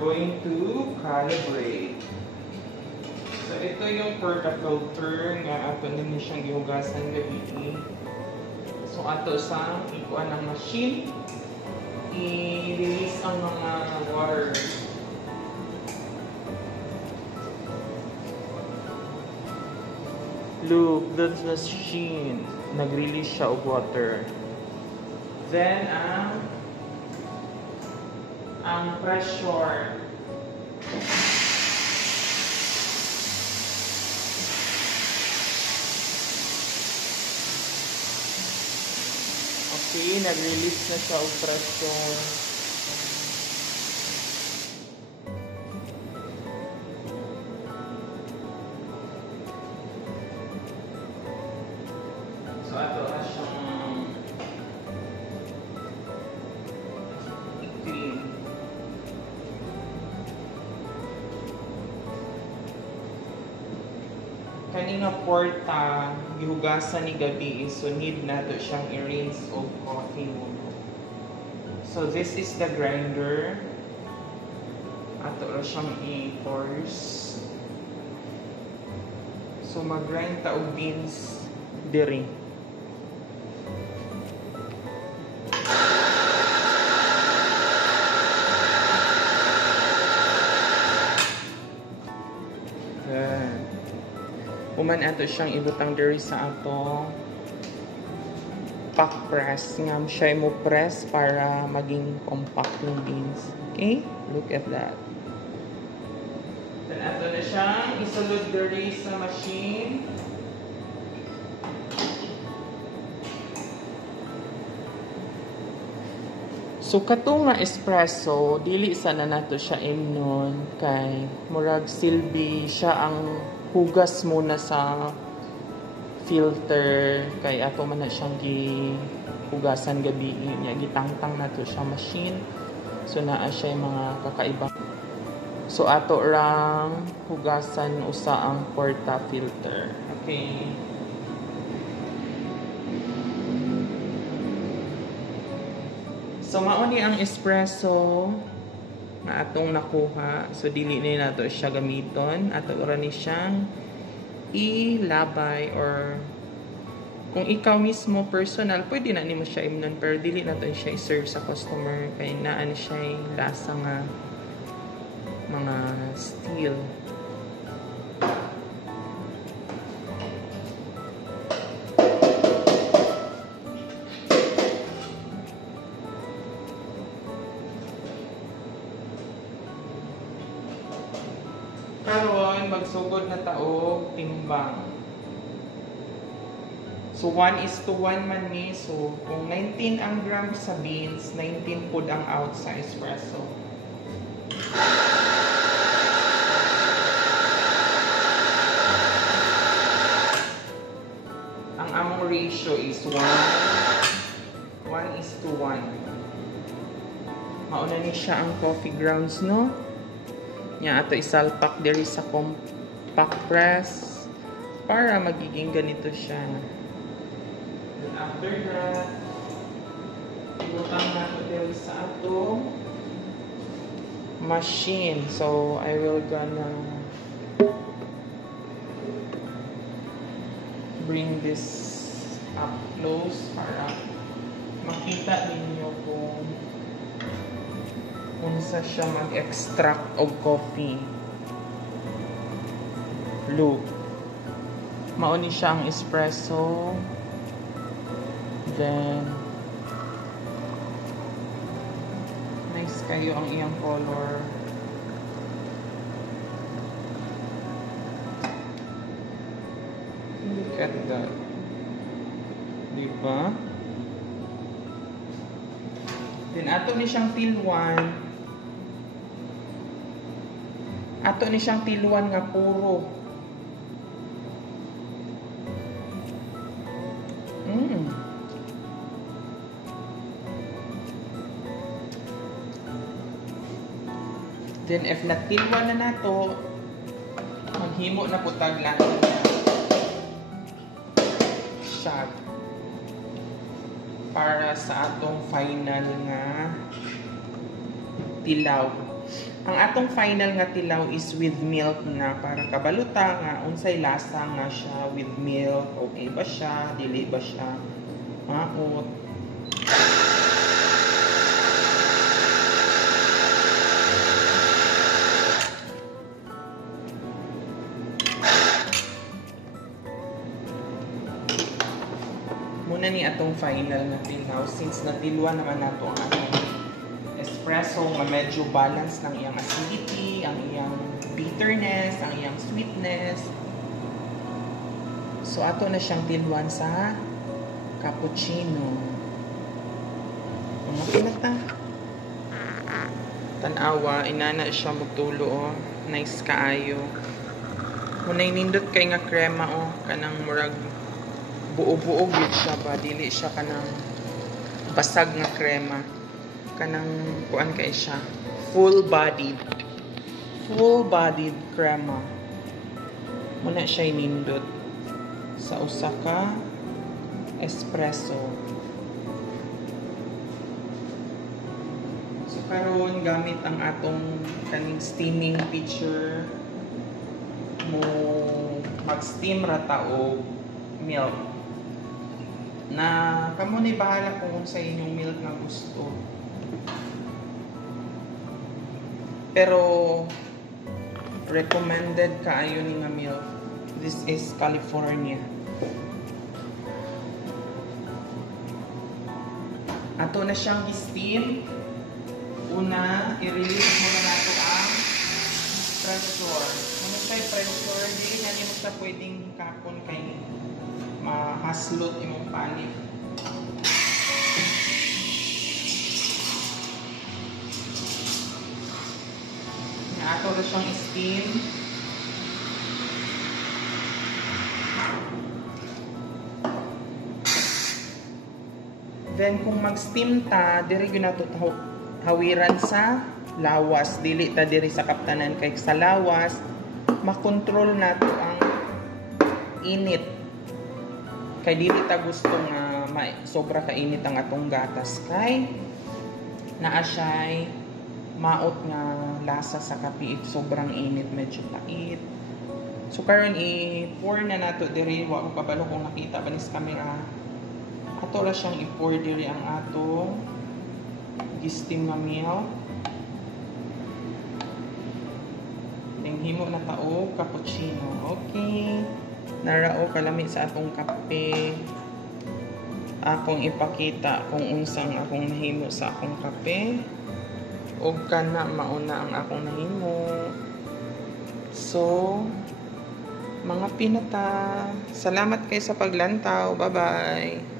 going to calibrate. So ito yung porta-filter nga ato na siyang gihugasan gabi. So ato sa ikuan ng machine, i-release ang mga water. Look, that's the machine. Nag-release siya of water. Then ang pressure. Okay, nag-release na siya of pressure. So, ato na siyang i-clean. Kanina porta, gihugasan ni gabi, so need nato siyang i-rinse of coffee muna. So this is the grinder. Ato ra siyang i-force. So mag-grind ta og beans diri. Uman ato siyang ibutang diri sa ato pack press. Ngam siya mo press para maging compact yung beans. Okay? Look at that. Then ato na siyang isulod diri sa machine. So kato nga espresso, dili sana nato siya imnon kay murag silbi siya ang hugas muna sa filter kay ato man na siyang gihugasan gabi niya, gitangtang nato siya machine. So naa siya mga kakaiba. So ato rang hugasan usa ang porta filter. Okay. So mao ni ang espresso na atong nakuha. So dili ni nato siya gamiton, ato ra ni siyang ilabay, or kung ikaw mismo personal pwede na nimo siya imnon, pero dili nato siya i-serve sa customer kay naa ni siya lasa nga mga steel. Karon magsugod na taog timbang. So 1:1 man ni. So kung 19 ang gram sa beans, 19 pud ang out sa espresso. Ang among ratio is 1:1. Mauna ni siya ang coffee grounds, no? Nya ato isalpak diri sa compact press para magiging ganito siya. Then after that, ibutang nato diri sa ato machine. So I will gonna bring this up close para makita ninyo kung unsa siya mag-extract of coffee. Look. Mauni siya ang espresso. Then nice kayo ang iyang color. Look at that. Diba? Then ato ni siyang tilwan. Ato ni siyang tiluan nga puro. Then if natilwan na nato, maghimo na putag lang shot para sa atong final nga tilaw. Ang atong final nga tilaw is with milk na para kabaluta nga unsay lasa nga siya with milk. Okay ba siya? Dili ba siya? Maot. Muna ni atong final na tilaw since natilwa naman nato ang atong espresso nga medyo balance ng iyang acidity, ang iyang bitterness, ang iyang sweetness. So ato na siyang tilwan sa cappuccino. Umakilat na. Tanawa, inana siya magtulo oh. Nice kaayo. Munay nindot kay nga krema oh, kanang murag buo-buo gyud siya ba, dili siya kanang basag nga krema. Kanang kuan kay siya full-bodied crema. Muna siya nindot sa usa ka espresso. So karon gamit ang atong kaning steaming pitcher mo mag-steam ra ta og milk. Na kamo ni bahala kung sa inyong milk na gusto. Pero recommended kaayo ni nga milk. This is California. Ato na siyang steam. Una, i-release muna nato ang pressure. Muna siya pressure, di na mo sa pwedeng kapon kay mahaslot imong panit. Ato na siyang steam. Then kung mag-steam ta, diri gyud nato hawiran sa lawas, dili ta diri sa kaptanan kay sa lawas makontrol nato ang init. Kay dili ta gusto nga sobra ka init ang atong gatas kay naa siya'y maot nga lasa sa kape, sobrang init, medyo pait. So karon i-pour na nato diri, wa ko kabalo kung nakita ba ni sa camera. Ato ra siyang i-pour diri ang ato gi-steam nga milk. Himo na tao cappuccino. Okay. Narao kalami sa atong kape. Akong ipakita kung unsang akong nahimo sa akong kape. O kana mauna ang akong nahimo. So, mga pinata. Salamat kayo sa paglantaw. Bye-bye.